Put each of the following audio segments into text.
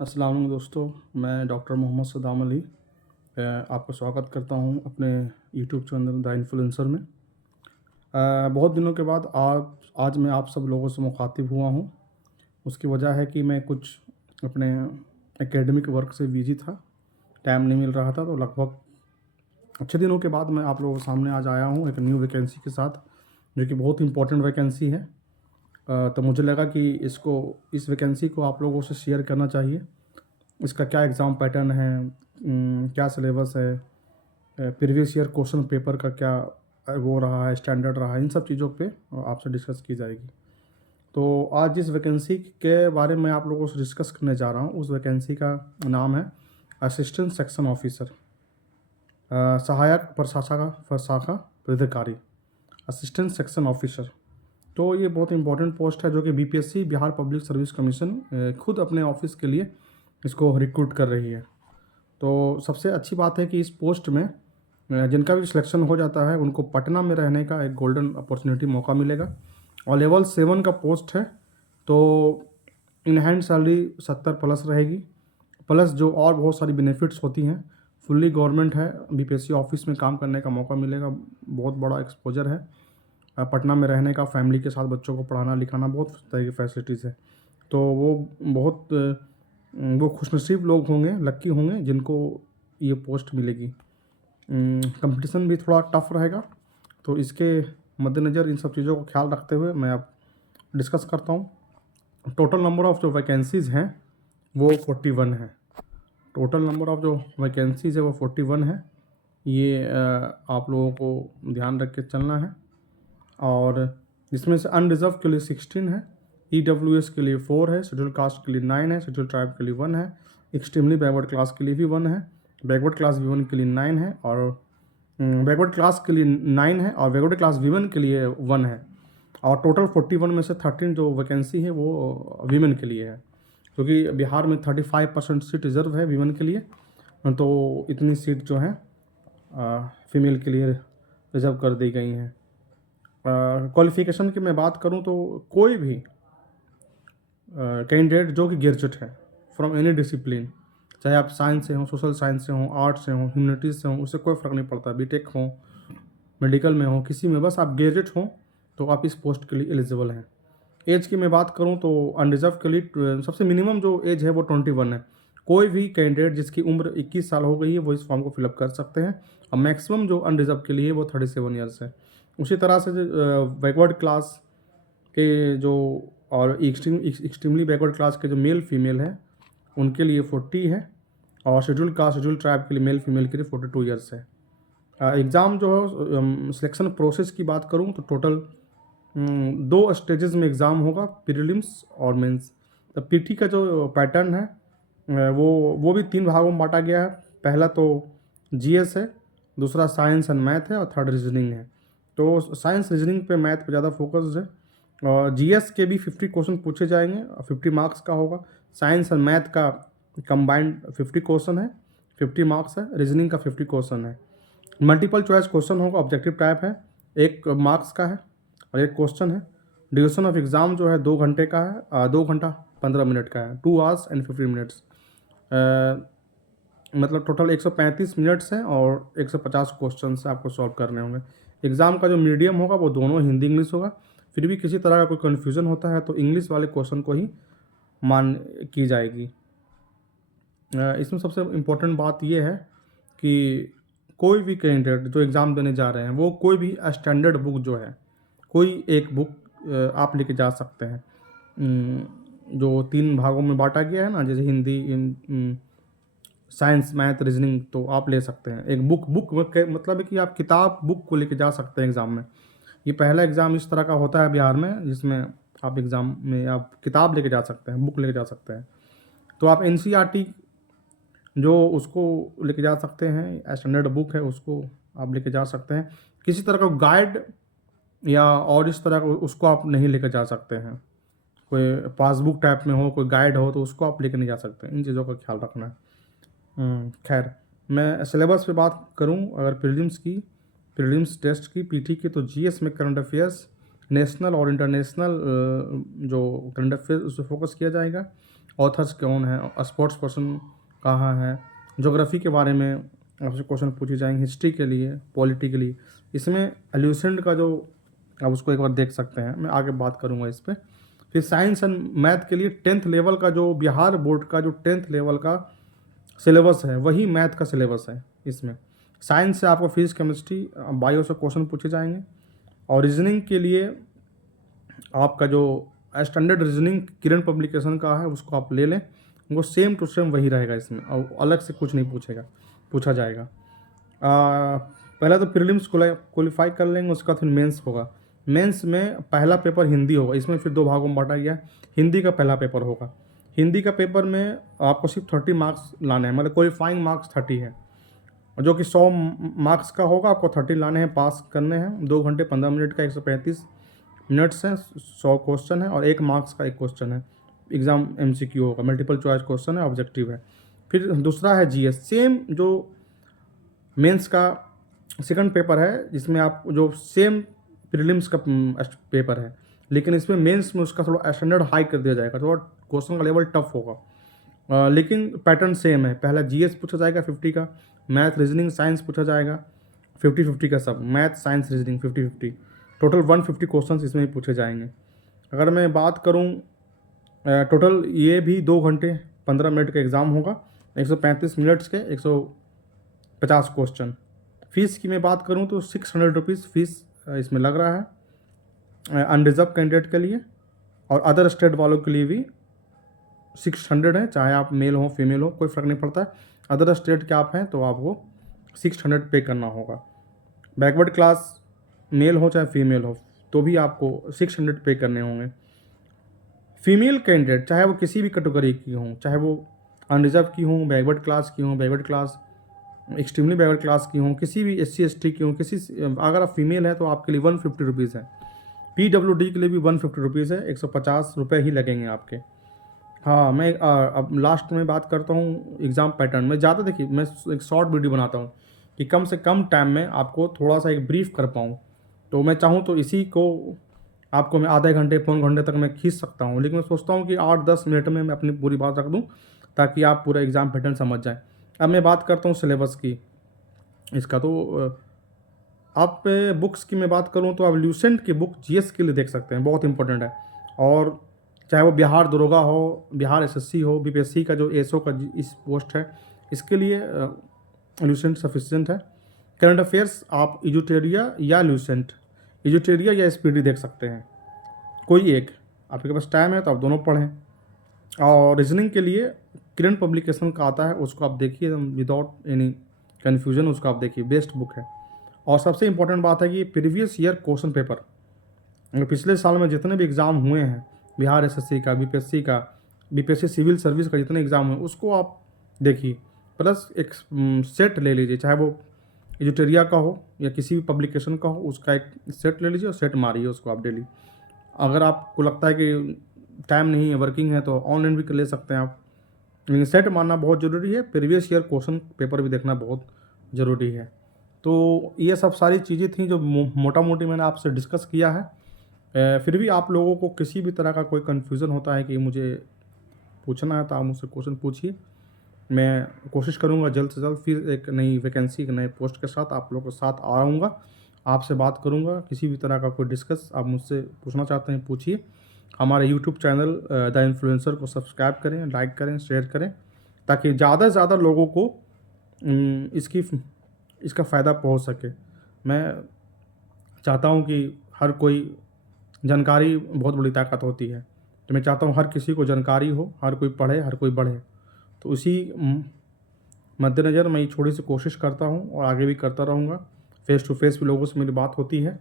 अस्सलाम वालेकुम दोस्तों, मैं डॉक्टर मोहम्मद सदाम अली आपका स्वागत करता हूं अपने यूट्यूब चैनल द इन्फ्लुएंसर में। बहुत दिनों के बाद आज मैं आप सब लोगों से मुखातिब हुआ हूं। उसकी वजह है कि मैं कुछ अपने एकेडमिक वर्क से बिजी था, टाइम नहीं मिल रहा था, तो लगभग अच्छे दिनों के बाद मैं आप लोगों के सामने आज आया हूं एक न्यू वैकेंसी के साथ, जो कि बहुत इंपॉर्टेंट वैकेंसी है। तो मुझे लगा कि इस वैकेंसी को आप लोगों से शेयर करना चाहिए। इसका क्या एग्ज़ाम पैटर्न है, क्या सिलेबस है, प्रीवियस ईयर क्वेश्चन पेपर का क्या वो रहा है, स्टैंडर्ड रहा है, इन सब चीज़ों पे आपसे डिस्कस की जाएगी। तो आज जिस वैकेंसी के बारे में आप लोगों से डिस्कस करने जा रहा हूँ, उस वैकेंसी का नाम है असिस्टेंट सेक्शन ऑफिसर, सहायक प्रशाखा प्राधिकारी, असिस्टेंट सेक्शन ऑफिसर। तो ये बहुत इंपॉर्टेंट पोस्ट है, जो कि BPSC Bihar public service commission खुद अपने ऑफिस के लिए इसको रिक्रूट कर रही है। तो सबसे अच्छी बात है कि इस पोस्ट में जिनका भी सिलेक्शन हो जाता है उनको पटना में रहने का एक गोल्डन अपॉर्चुनिटी मौका मिलेगा, और लेवल 7 का पोस्ट है। तो इन हैंड सैलरी 70 प्लस रहेगी, प्लस जो और बहुत सारी बेनिफिट्स होती हैं। फुल्ली गवर्नमेंट है, बीपीएससी ऑफिस में काम करने का मौका मिलेगा, बहुत बड़ा एक्सपोजर है। पटना में रहने का, फैमिली के साथ बच्चों को पढ़ाना लिखाना, बहुत तरह की फैसिलिटीज़ है। तो वो खुशनसीब लोग होंगे, लक्की होंगे जिनको ये पोस्ट मिलेगी। कंपटीशन भी थोड़ा टफ रहेगा, तो इसके मद्देनज़र इन सब चीज़ों को ख्याल रखते हुए मैं अब डिस्कस करता हूँ। टोटल नंबर ऑफ़ जो वैकेंसीज़ हैं वो 41 है। टोटल नंबर ऑफ़ जो वैकेंसीज़ है वो 41 है। ये आप लोगों को ध्यान रख के चलना है। और इसमें से अनरिजर्व के लिए 16 है, ईडब्ल्यूएस के लिए 4 है, शेड्यूल कास्ट के लिए 9 है, शेड्यूल ट्राइब के लिए 1 है, एक्सट्रीमली बैकवर्ड क्लास के लिए भी 1 है, बैकवर्ड क्लास वी1 के लिए 9 है, और बैकवर्ड क्लास के लिए 9 है, और बैकवर्ड क्लास वी1 के लिए 1 है। और टोटल 41 में से 13 जो वैकेंसी है वो वीमेन के लिए है, क्योंकि बिहार में 35% सीट रिजर्व है वीमेन के लिए। तो इतनी सीट जो है फीमेल के लिए रिजर्व कर दी गई हैं। क्वालिफ़िकेशन की मैं बात करूं तो कोई भी कैंडिडेट जो कि ग्रेजुएट है फ्रॉम एनी डिसिप्लिन, चाहे आप साइंस से हों, सोशल साइंस से हों, आर्ट्स से हों, ह्यूमैनिटीज़ से हों, उससे कोई फ़र्क नहीं पड़ता। बीटेक हो, मेडिकल में हो, किसी में बस आप ग्रेजुएट हों तो आप इस पोस्ट के लिए एलिजिबल हैं। एज की मैं बात करूं तो अनरिजर्व के लिए सबसे मिनिमम जो एज है वो 21 है। कोई भी कैंडिडेट जिसकी उम्र 21 साल हो गई है वो इस फॉर्म को फिलअप कर सकते हैं, और मैक्सिमम जो अनरिजर्व के लिए वो 37 ईयर्स है। उसी तरह से बैकवर्ड क्लास के जो और एक्सट्रीमली बैकवर्ड क्लास के जो मेल फीमेल हैं उनके लिए 40 है, और शेड्यूल कास्ट शेड्यूल ट्राइब के लिए मेल फीमेल के लिए 42 ईयर्स है। एग्ज़ाम जो है, सिलेक्शन प्रोसेस की बात करूँ तो टोटल 2 स्टेजेस में एग्ज़ाम होगा, प्रीलिम्स और मेंस। तो पीटी का जो पैटर्न है वो भी 3 भागों में बांटा गया है। पहला तो जीएस है, दूसरा साइंस एंड मैथ है, और थर्ड रीजनिंग है। तो साइंस रीजनिंग पे, मैथ पे ज़्यादा फोकस्ड है। और जीएस के भी 50 क्वेश्चन पूछे जाएंगे, 50 मार्क्स का होगा। साइंस और मैथ का कंबाइंड 50 क्वेश्चन है, 50 मार्क्स है। रीजनिंग का 50 क्वेश्चन है। मल्टीपल चॉइस क्वेश्चन होगा, ऑब्जेक्टिव टाइप है, 1 मार्क्स का है और 1 क्वेश्चन है। ड्यूरेशन ऑफ एग्ज़ाम जो है 2 घंटे का है, 2 घंटा 15 मिनट का है, 2 आवर्स एंड 15 मिनट्स। मतलब टोटल 135 मिनट्स हैं, और 150 क्वेश्चन आपको सॉल्व करने होंगे। एग्ज़ाम का जो मीडियम होगा वो दोनों हिंदी इंग्लिश होगा। फिर भी किसी तरह का कोई कन्फ्यूज़न होता है तो इंग्लिश वाले क्वेश्चन को ही मान की जाएगी। इसमें सबसे इम्पोर्टेंट बात यह है कि कोई भी कैंडिडेट जो एग्ज़ाम देने जा रहे हैं वो कोई भी स्टैंडर्ड बुक जो है, कोई एक बुक आप लेके जा सकते हैं। जो 3 भागों में बांटा गया है ना, जैसे हिंदी, साइंस, मैथ, रीजनिंग, तो आप ले सकते हैं एक बुक मतलब है कि आप किताब बुक को लेके जा सकते हैं एग्ज़ाम में। ये पहला एग्ज़ाम इस तरह का होता है बिहार में जिसमें आप एग्ज़ाम में आप किताब लेके जा सकते हैं, बुक लेके जा सकते हैं। तो आप एनसीईआरटी जो उसको लेके जा सकते हैं, स्टैंडर्ड बुक है उसको आप लेके जा सकते हैं। किसी तरह का गाइड या और इस तरह का उसको आप नहीं लेकर जा सकते हैं। कोई पासबुक टाइप में हो, कोई गाइड हो, तो उसको आप लेकर नहीं जा सकते। इन चीज़ों का ख्याल रखना है। खैर, मैं सिलेबस पे बात करूं, अगर प्रीलिम्स टेस्ट की, पीटी की, तो जीएस में करंट अफेयर्स, नेशनल और इंटरनेशनल जो करंट अफेयर्स उस पर फोकस किया जाएगा। ऑथर्स कौन है, स्पोर्ट्स पर्सन कहाँ है, ज्योग्राफी के बारे में आपसे क्वेश्चन पूछे जाएंगे, हिस्ट्री के लिए, पॉलिटी के लिए। इसमें एल्यूसेंट का जो आप उसको एक बार देख सकते हैं, मैं आगे बात करूँगा इस पर। फिर साइंस एंड मैथ के लिए 10th लेवल का जो बिहार बोर्ड का जो 10th लेवल का सिलेबस है वही मैथ का सिलेबस है इसमें। साइंस से आपको फिजिक्स, केमिस्ट्री, बायो से क्वेश्चन पूछे जाएंगे। और रीजनिंग के लिए आपका जो स्टैंडर्ड रीजनिंग किरण पब्लिकेशन का है उसको आप ले लें, वो सेम टू सेम वही रहेगा इसमें, और अलग से कुछ नहीं पूछा जाएगा। पहले तो प्रीलिम्स क्वालिफाई कर लेंगे, उसका फिर मेंस होगा। मेंस में पहला पेपर हिंदी होगा, इसमें फिर 2 भागों में बांटा गया है। हिंदी का पहला पेपर होगा। हिंदी का पेपर में आपको सिर्फ 30 मार्क्स लाने हैं, मतलब क्वालिफाइंग मार्क्स 30 है, जो कि 100 मार्क्स का होगा। आपको 30 लाने हैं, पास करने हैं। 2 घंटे 15 मिनट का 135 मिनट्स हैं, 100 क्वेश्चन है और 1 मार्क्स का 1 क्वेश्चन है। एग्ज़ाम MCQ होगा, मल्टीपल चॉइस क्वेश्चन है, ऑब्जेक्टिव है। फिर दूसरा है GS, सेम जो मेंस का सेकंड पेपर है, जिसमें आप जो सेम प्रीलिम्स का पेपर है, लेकिन इसमें मेंस में उसका थोड़ा स्टैंडर्ड हाई कर दिया जाएगा, थोड़ा क्वेश्चन का लेवल टफ होगा। लेकिन पैटर्न सेम है। पहला GS पूछा जाएगा 50 का, मैथ, रीजनिंग, साइंस पूछा जाएगा 50-50 का, सब math, science, reasoning 50-50, total 150 question इसमें ही पूछे जाएंगे। अगर मैं बात करूँ टोटल, ये भी 2 घंटे 15 मिनट का एग्ज़ाम होगा, 135 मिनट्स के 150 क्वेश्चन। फ़ीस की मैं बात करूँ तो 600 रुपीज़ फ़ीस इसमें लग रहा है अनरिजर्व कैंडिडेट के लिए, और अदर स्टेट वालों के लिए भी 600 है, चाहे आप मेल हो फीमेल हो कोई फ़र्क नहीं पड़ता है। अदर स्टेट के आप हैं तो आपको 600 पे करना होगा। बैकवर्ड क्लास मेल हो चाहे फीमेल हो तो भी आपको 600 पे करने होंगे। फीमेल कैंडिडेट चाहे वो किसी भी कैटेगरी की हों, चाहे वो अनरिजर्व की हों, बैकवर्ड क्लास की हों, backward class extremely backward class की हों, किसी भी SC ST की हों, अगर आप फीमेल हैं तो आपके लिए 150 रुपीज़ है। PWD के लिए भी 150 रुपीज़ है, 150 रुपये ही लगेंगे आपके। हाँ, मैं अब लास्ट में बात करता हूँ एग्ज़ाम पैटर्न में। ज़्यादा देखिए, मैं एक शॉर्ट वीडियो बनाता हूँ कि कम से कम टाइम में आपको थोड़ा सा एक ब्रीफ कर पाऊँ। तो मैं चाहूँ तो इसी को आपको मैं आधे घंटे पौन घंटे तक मैं खींच सकता हूँ, लेकिन मैं सोचता हूँ कि 8-10 मिनट में मैं अपनी पूरी बात रख दूँ ताकि आप पूरा एग्ज़ाम पैटर्न समझ जाएँ। अब मैं बात करता हूँ सिलेबस की इसका। तो आप बुक्स की मैं बात करूँ तो आप ल्यूसेंट की बुक GS के लिए देख सकते हैं, बहुत इंपॉर्टेंट है। और चाहे वो बिहार दरोगा हो, बिहार SSC हो, BPSC का जो ASO का इस पोस्ट है, इसके लिए ल्यूसेंट सफिशिएंट है। करंट अफेयर्स आप इजुटेरिया या ल्यूसेंट, इजुटेरिया या SPD देख सकते हैं, कोई एक। आपके पास टाइम है तो आप दोनों पढ़ें। और रीजनिंग के लिए किरण पब्लिकेशन का आता है, उसको आप देखिए विदाउट एनी कन्फ्यूजन, उसको आप देखिए, बेस्ट बुक है। और सबसे इंपॉर्टेंट बात है कि प्रीवियस ईयर क्वेश्चन पेपर, पिछले साल में जितने भी एग्ज़ाम हुए हैं, बिहार SSC का, BPSC का, BPSC सिविल सर्विस का जितने एग्ज़ाम हुए उसको आप देखिए, प्लस एक सेट ले लीजिए, चाहे वो एजुटेरिया का हो या किसी भी पब्लिकेशन का हो, उसका एक सेट ले लीजिए और सेट मारिए उसको आप डेली। अगर आपको लगता है कि टाइम नहीं है, वर्किंग है, तो ऑनलाइन भी ले सकते हैं आप, लेकिन सेट मारना बहुत ज़रूरी है। प्रीवियस ईयर क्वेश्चन पेपर भी देखना बहुत ज़रूरी है। तो ये सब सारी चीज़ें थी जो मोटा मोटी मैंने आपसे डिस्कस किया है। फिर भी आप लोगों को किसी भी तरह का कोई कन्फ्यूज़न होता है कि मुझे पूछना है तो आप मुझसे क्वेश्चन पूछिए। मैं कोशिश करूँगा जल्द से जल्द फिर एक नई वैकेंसी, एक नए पोस्ट के साथ आप लोगों के साथ आऊँगा, आपसे बात करूँगा। किसी भी तरह का कोई डिस्कस आप मुझसे पूछना चाहते हैं पूछिए। हमारे यूट्यूब चैनल द इन्फ्लुएंसर को सब्सक्राइब करें, लाइक करें, शेयर करें, ताकि ज़्यादा से ज़्यादा लोगों को इसका फ़ायदा पहुंच सके। मैं चाहता हूं कि हर कोई, जानकारी बहुत बड़ी ताकत होती है, तो मैं चाहता हूं हर किसी को जानकारी हो, हर कोई पढ़े, हर कोई बढ़े। तो इसी मद्देनज़र मैं ये छोटी सी कोशिश करता हूं और आगे भी करता रहूँगा। फेस टू फेस भी लोगों से मेरी बात होती है,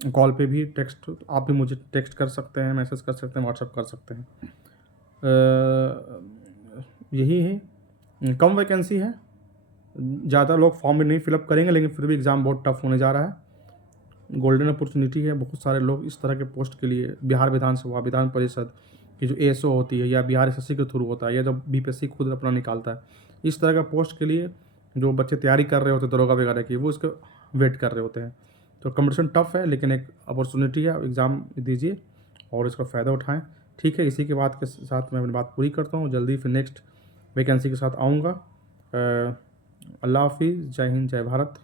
कॉल पे भी, टेक्स्ट, आप भी मुझे टेक्स्ट कर सकते हैं, मैसेज कर सकते हैं, व्हाट्सअप कर सकते हैं। यही है, कम वैकेंसी है, ज़्यादा लोग फॉर्म भी नहीं फिलअप करेंगे, लेकिन फिर भी एग्ज़ाम बहुत टफ होने जा रहा है। गोल्डन अपॉर्चुनिटी है, बहुत सारे लोग इस तरह के पोस्ट के लिए बिहार विधानसभा, विधान परिषद की जो ASO होती है, या बिहार SSC के थ्रू होता है, या जब BPSC खुद अपना निकालता है, इस तरह का पोस्ट के लिए जो बच्चे तैयारी कर रहे होते हैं दरोगा वगैरह की, वो इसका वेट कर रहे होते हैं। तो कंपटीशन टफ है, लेकिन एक अपॉर्चुनिटी है, एग्ज़ाम दीजिए और इसका फ़ायदा उठाएँ। ठीक है, इसी के बात के साथ मैं अपनी बात पूरी करता हूँ। जल्दी फिर नेक्स्ट वैकेंसी के साथ आऊँगा। अल्लाह हाफ़िज़, जय हिंद, जय भारत।